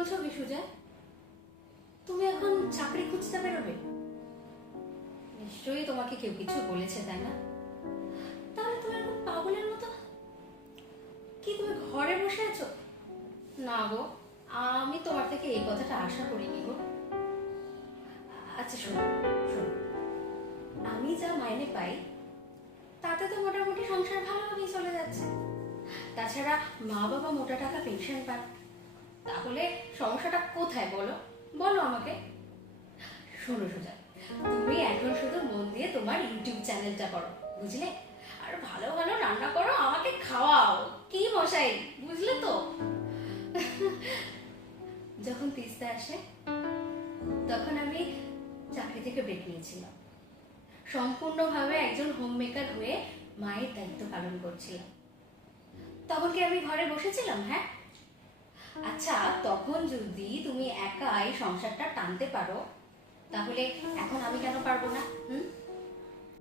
বলছো কি সুজয়? তুমি এখন চাকরি খুঁজতে বেরোবে? নিশ্চয়ই তোমাকে কেউ কিছু বলেছে, তাই না? তাহলে তুমি এখন পাগলের মতো কি তুমি ঘরে বসে আছো? না গো, আমি তোমার থেকে এই কথাটা আশা করিনি গো। আচ্ছা শোনো শোনো, আমি যা মাইনে পাই তাতে তো মোটামুটি সংসার ভালোভাবেই চলে যাচ্ছে। তাছাড়া মা বাবা মোটা টাকা পেনশন পান। তাহলে সমস্যাটা কোথায় বলো? বলো আমাকে। শোনো সুজা, তুমি এখন শুধু মন দিয়ে তোমার ইউটিউব চ্যানেলটা করো, বুঝলে? আর ভালো ভালো রান্না করো, আমাকে খাওয়াও। কি মশাই, বুঝলে তো? যখন তিস্তা আসে তখন আমি চাকরি থেকে ব্রেক নিয়েছিলাম। সম্পূর্ণভাবে একজন হোম মেকার হয়ে মায়ের দায়িত্ব পালন করছিলাম। তখন কি আমি ঘরে বসেছিলাম? হ্যাঁ। আচ্ছা, তখন যদি তুমি একাই সংসারটা টানতে পারো, তাহলে এখন আমি কেন পারবো না?